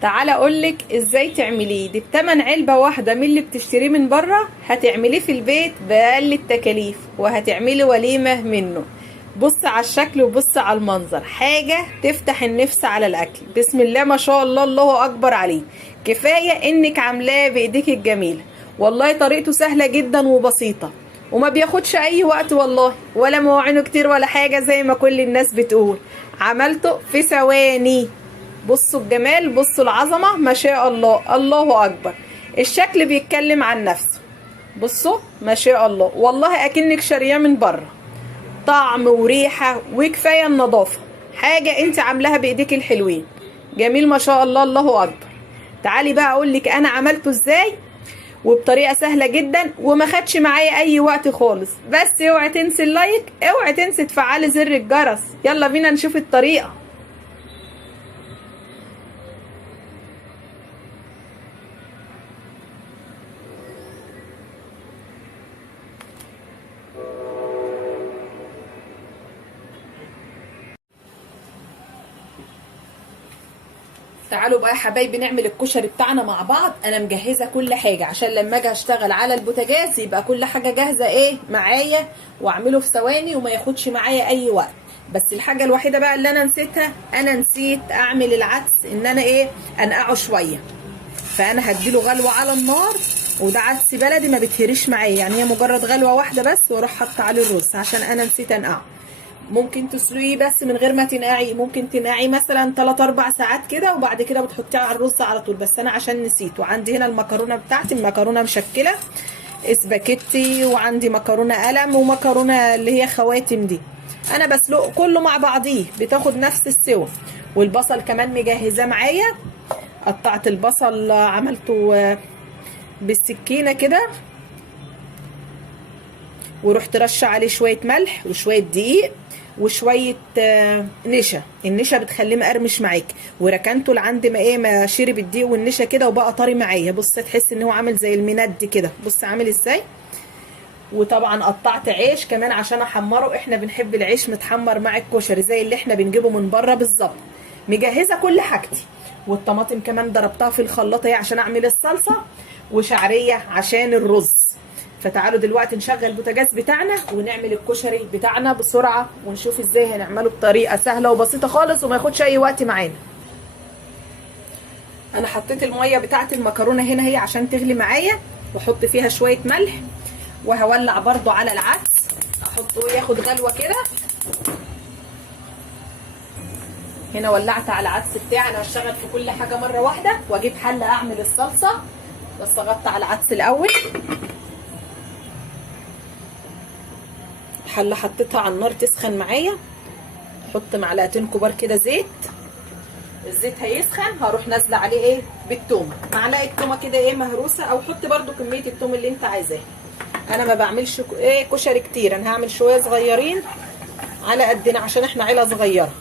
تعالى اقولك ازاي تعمليه. دي بتمن علبة واحدة من اللي بتشتريه من بره، هتعمليه في البيت بأقل التكاليف وهتعملي وليمة منه. بص على الشكل وبص على المنظر، حاجة تفتح النفس على الاكل. بسم الله ما شاء الله، الله اكبر عليه. كفاية انك عاملاه بايديك الجميلة. والله طريقته سهلة جدا وبسيطة وما بياخدش اي وقت والله، ولا مواعينه كتير ولا حاجة زي ما كل الناس بتقول. عملته في ثواني. بصوا الجمال، بصوا العظمة، ما شاء الله، الله اكبر. الشكل بيتكلم عن نفسه. بصوا ما شاء الله، والله اكنك شارياه من بره. طعم وريحة وكفاية النظافة، حاجة انت عاملاها بايديك الحلوين. جميل ما شاء الله، الله اكبر. تعالي بقى اقولك انا عملته ازاي وبطريقة سهلة جدا وما خدش معايا اي وقت خالص. بس اوعي تنسي اللايك، اوعي تنسي تفعلي زر الجرس. يلا بينا نشوف الطريقة. تعالوا بقى يا حبايبي نعمل الكشري بتاعنا مع بعض. انا مجهزه كل حاجه عشان لما اجي اشتغل على البوتاجاز يبقى كل حاجه جاهزه معايا، واعمله في ثواني وما ياخدش معايا اي وقت. بس الحاجه الوحيده بقى اللي انا نسيتها، انا نسيت اعمل العدس، ان انا انقعه شويه. فانا هديله غلوه على النار، وده عدس بلدي ما بتهريش معايا، يعني هي مجرد غلوه واحده بس واروح حاطه عليه الرز عشان انا نسيت انقعه. ممكن تسلقيه بس من غير ما تنقعي، ممكن تنقعي مثلا 3-4 ساعات كده وبعد كده بتحطيه على الرز على طول. بس انا عشان نسيت. وعندي هنا المكرونه بتاعتي، المكرونه مشكله اسباجيتي، وعندي مكرونه قلم ومكرونه اللي هي خواتم دي. انا بسلق كله مع بعضيه، بتاخد نفس السوا. والبصل كمان مجهزاه معايا. قطعت البصل عملته بالسكينه كده، ورحت رشه عليه شويه ملح وشويه دقيق وشويه نشا. النشا بتخليه مقرمش معاكي. وركنته لعند ما شرب الدقيق والنشا كده وبقى طري معايا. بص تحس ان هو عامل زي المندي كده، بص عامل ازاي. وطبعا قطعت عيش كمان عشان احمره. احنا بنحب العيش متحمر مع الكشري زي اللي احنا بنجيبه من بره بالظبط. مجهزه كل حاجتي. والطماطم كمان ضربتها في الخلاطه عشان اعمل الصلصه، وشعريه عشان الرز. فتعالوا دلوقتي نشغل البوتاجاز بتاعنا ونعمل الكشري بتاعنا بسرعه، ونشوف ازاي هنعمله بطريقه سهله وبسيطه خالص وما ياخدش اي وقت معانا. انا حطيت الميه بتاعت المكرونه هنا هي عشان تغلي معايا، واحط فيها شويه ملح، وهولع برضو على العدس احطه ياخد غلوه كده. هنا ولعت على العدس بتاعي. انا هشتغل في كل حاجه مره واحده، واجيب حله اعمل الصلصه. بس اغطي على العدس الاول. الحله حطيتها على النار تسخن معايا. احط معلقتين كبار كده زيت. الزيت هيسخن هروح نازله عليه بالثوم. معلقه تومه كده مهروسه، او حط برده كميه الثوم اللي انت عايزاها. انا ما بعملش كشري كتير، انا هعمل شويه صغيرين على قدنا عشان احنا عيله صغيره.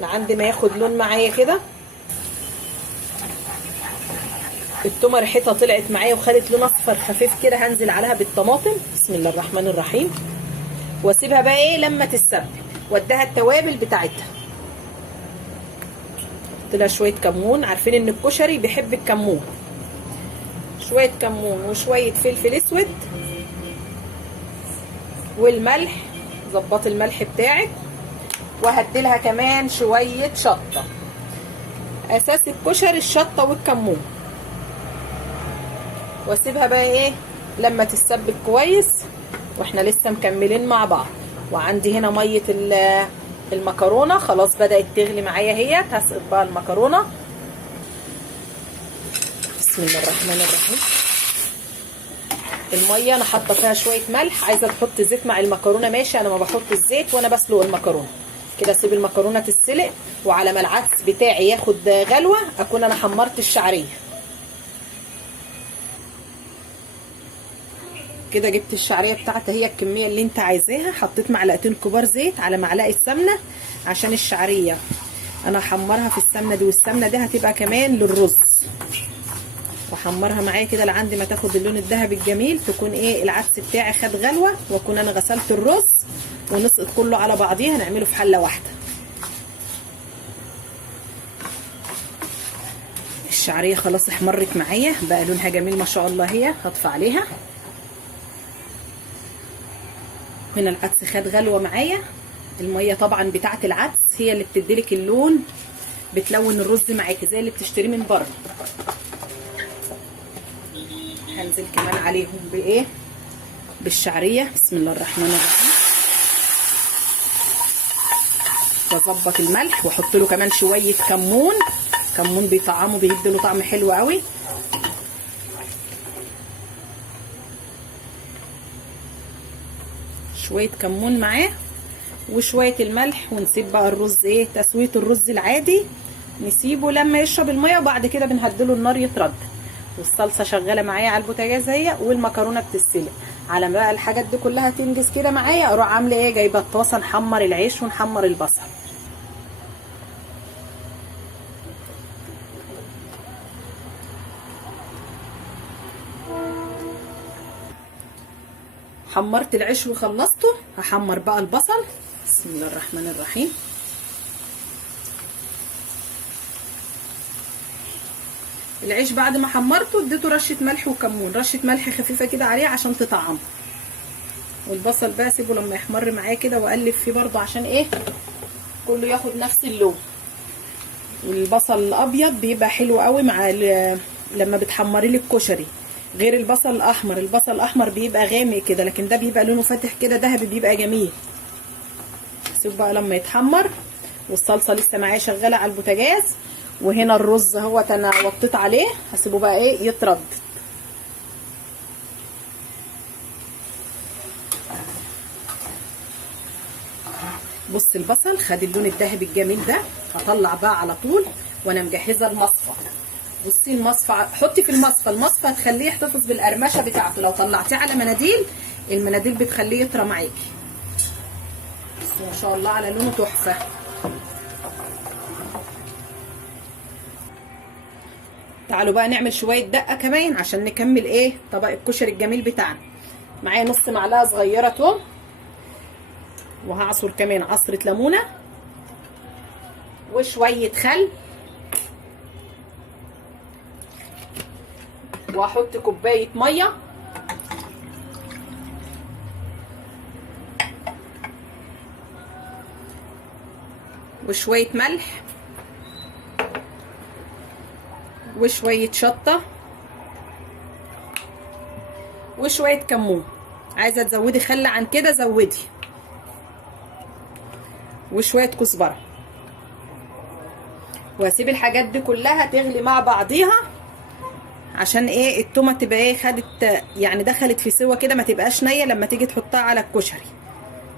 لعند ما ياخد لون معايا كده. التومه ريحتها طلعت معايا وخدت لون اصفر خفيف كده، هنزل عليها بالطماطم. بسم الله الرحمن الرحيم. واسيبها بقى لما تتسبك، واديها التوابل بتاعتها. احط لها شويه كمون، عارفين ان الكشري بيحب الكمون. شويه كمون وشويه فلفل اسود والملح. ظبط الملح بتاعك. وهديلها كمان شويه شطه. اساس الكشري الشطه والكمون. واسيبها بقى لما تتسبك كويس، واحنا لسه مكملين مع بعض. وعندي هنا ميه المكرونه خلاص بدات تغلي معايا، هي هسقط بقى المكرونه. بسم الله الرحمن الرحيم. الميه انا حاطه فيها شويه ملح. عايزه تحط زيت مع المكرونه ماشي، انا ما بحط الزيت وانا بسلق المكرونه كده. اسيب المكرونه تتسلق، وعلى ما العدس بتاعي ياخد غلوه اكون انا حمرت الشعريه كده. جبت الشعريه بتاعتها هي الكميه اللي انت عايزاها. حطيت معلقتين كبار زيت على معلقه سمنه عشان الشعريه انا احمرها في السمنه دي، والسمنه دي هتبقى كمان للرز. واحمرها معايا كده لعند ما تاخد اللون الذهبي الجميل. تكون العدس بتاعي خد غلوه، واكون انا غسلت الرز ونسقط كله على بعضيه. هنعمله في حله واحده. الشعريه خلاص احمرت معايا، بقى لونها جميل ما شاء الله. هي هطفي عليها. هنا العدس خد غلوه معايا. الميه طبعا بتاعه العدس هي اللي بتديلك اللون، بتلون الرز معاكي زي اللي بتشتريه من بره. هنزل كمان عليهم بايه؟ بالشعريه. بسم الله الرحمن الرحيم. واظبط الملح واحط له كمان شويه كمون. كمون بيطعمه، بيدي له طعم حلو قوي. شويه كمون معاه وشويه الملح، ونسيب بقى الرز ايه، تسويه الرز العادي نسيبه لما يشرب الميه، وبعد كده بنهدله النار يترد. والصلصه شغاله معايا على البوتاجاز اهي، والمكرونه بتتسلق. على ما بقى الحاجات دي كلها تنجز كده معايا، اروح عامله ايه، جايبه الطاسه نحمر العيش ونحمر البصل. حمرت العيش وخلصته، هحمر بقى البصل. بسم الله الرحمن الرحيم. العيش بعد ما حمرته اديته رشه ملح وكمون، رشه ملح خفيفه كده عليه عشان تطعمه. والبصل بقى سيبه لما يحمر معايا كده، واقلب فيه برضه عشان ايه، كله ياخد نفس اللون. والبصل الابيض بيبقى حلو قوي مع لما بتحمري لي الكشري، غير البصل الاحمر. البصل الاحمر بيبقى غامق كده، لكن ده بيبقى لونه فاتح كده ذهبي، بيبقى جميل. سيبه بقى لما يتحمر. والصلصه لسه معايا شغاله على البوتاجاز. وهنا الرز اهوت انا وطيت عليه، هسيبه بقى ايه يترد. بص البصل خد اللون الذهبي الجميل ده. هطلع بقى على طول وانا مجهزه المصفى. بصي المصفى، حطي في المصفى، المصفى هتخليه يحتفظ بالقرمشه بتاعته. لو طلعتيه على مناديل، المناديل بتخليه يطرى معاكي. بس ما شاء الله على لونه تحفه. تعالوا بقى نعمل شويه دقه كمان عشان نكمل ايه طبق الكشري الجميل بتاعنا. معايا نص معلقه صغيره توم، وهعصر كمان عصره ليمونه، وشويه خل، وهحط كوبايه ميه، وشويه ملح، وشويه شطه، وشويه كمون. عايزه تزودي خل عن كده زودي، وشويه كزبره. وهسيب الحاجات دي كلها تغلي مع بعضيها عشان ايه التومه تبقى ايه خدت يعني دخلت في سوا كده، ما تبقاش نيه لما تيجي تحطها على الكشري،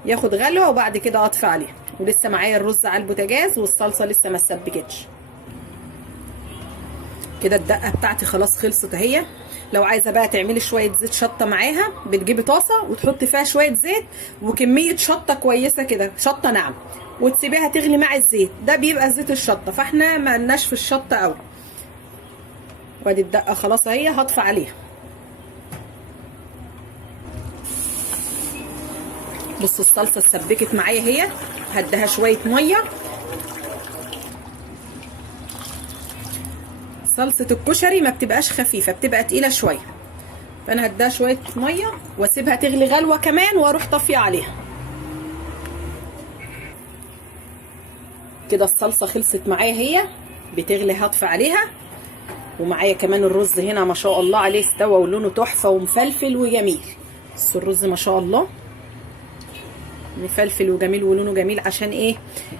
ياخد غلوه وبعد كده اطفي عليها. ولسه معايا الرز على البوتاجاز، والصلصه لسه ما اتسبكتش. كده الدقه بتاعتي خلاص خلصت اهي. لو عايزه بقى تعملي شويه زيت شطه معاها، بتجيبي طاسه وتحطي فيها شويه زيت وكميه شطه كويسه كده، شطه ناعمه، وتسيبيها تغلي مع الزيت. ده بيبقى زيت الشطه، فاحنا ما لناش في الشطه قوي. وادي الدقه خلاص اهي، هطفي عليها. بصوا الصلصه اتسبكت معايا اهي، هديها شويه ميه. صلصه الكشري ما بتبقاش خفيفه، بتبقى تقيله شويه، فانا هديها شويه ميه واسيبها تغلي غلوه كمان، واروح طافيه عليها. كده الصلصه خلصت معايا هي بتغلي، هطفي عليها. ومعايا كمان الرز هنا ما شاء الله عليه استوى ولونه تحفه ومفلفل وجميل. بس الرز ما شاء الله مفلفل وجميل ولونه جميل، عشان ايه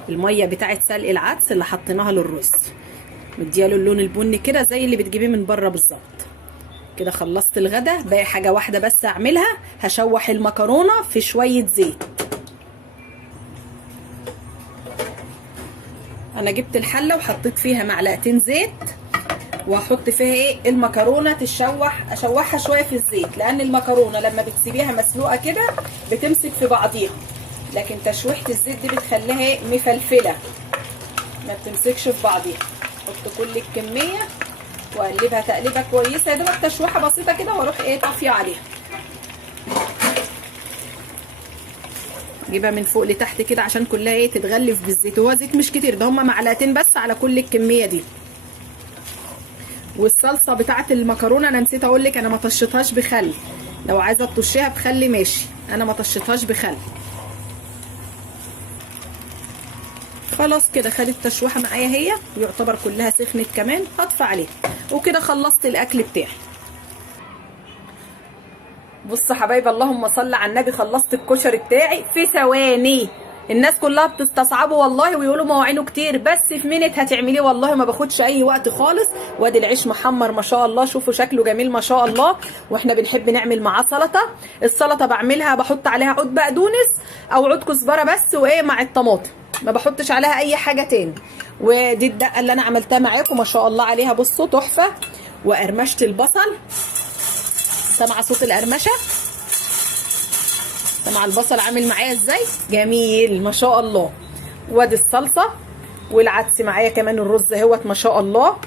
الميه بتاعه سلق العدس اللي حطيناها للرز مدياله اللون البني كده زي اللي بتجيبيه من بره بالظبط. كده خلصت الغدا، باقي حاجه واحده بس اعملها، هشوح المكرونه في شويه زيت. انا جبت الحله وحطيت فيها معلقتين زيت، وهحط فيها ايه المكرونه تتشوح، اشوحها شويه في الزيت، لان المكرونه لما بتسيبيها مسلوقه كده بتمسك في بعضيها، لكن تشويحه الزيت دي بتخليها ايه مفلفله، ما بتمسكش في بعضيها. احط كل الكميه واقلبها تقليبه كويسه، يا دوبك تشويحه بسيطه كده، واروح ايه طافيه عليها. اجيبها من فوق لتحت كده عشان كلها ايه تتغلف بالزيت. هو زيت مش كتير، ده هما معلقتين بس على كل الكميه دي. والصلصه بتاعه المكرونه انا نسيت اقول لك انا ما طشيتهاش بخل، لو عايزه تطشيها بخل ماشي، انا ما طشيتهاش بخل. خلاص كده خدت تشويحه معايا اهي، يعتبر كلها سخنت كمان، هطفي عليها وكده خلصت الاكل بتاعي. بصوا حبايبي اللهم صل على النبي، خلصت الكشري بتاعي في ثواني. الناس كلها بتستصعبه والله ويقولوا مواعينه كتير، بس في منت هتعمليه والله ما باخدش اي وقت خالص. وادي العيش محمر ما شاء الله، شوفوا شكله جميل ما شاء الله. واحنا بنحب نعمل معاه سلطه، السلطه بعملها بحط عليها عود بقدونس او عود كزبره بس وايه مع الطماطم، ما بحطش عليها اي حاجه تاني. ودي الدقه اللي انا عملتها معاكم ما شاء الله عليها، بصوا تحفه. وقرمشه البصل، سامعه صوت القرمشه؟ سامعه البصل عامل معايا ازاي؟ جميل ما شاء الله. وادي الصلصه والعدس معايا كمان، الرز اهوت ما شاء الله.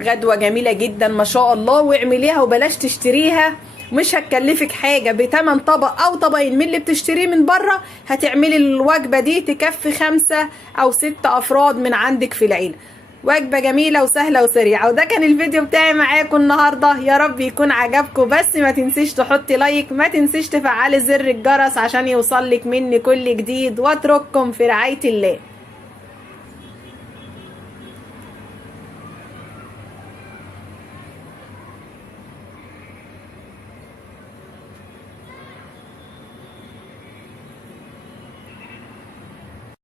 غدوه جميله جدا ما شاء الله، واعمليها وبلاش تشتريها، مش هتكلفك حاجه، بتمن طبق او طبقين من اللي بتشتريه من بره هتعملي الوجبه دي تكفي 5 أو 6 افراد من عندك في العيله. وجبه جميله وسهله وسريعه. وده كان الفيديو بتاعي معاكم النهارده، يا رب يكون عجبكم. بس ما تنسيش تحطي لايك، ما تنسيش تفعلي زر الجرس عشان يوصلك مني كل جديد، واترككم في رعايه الله.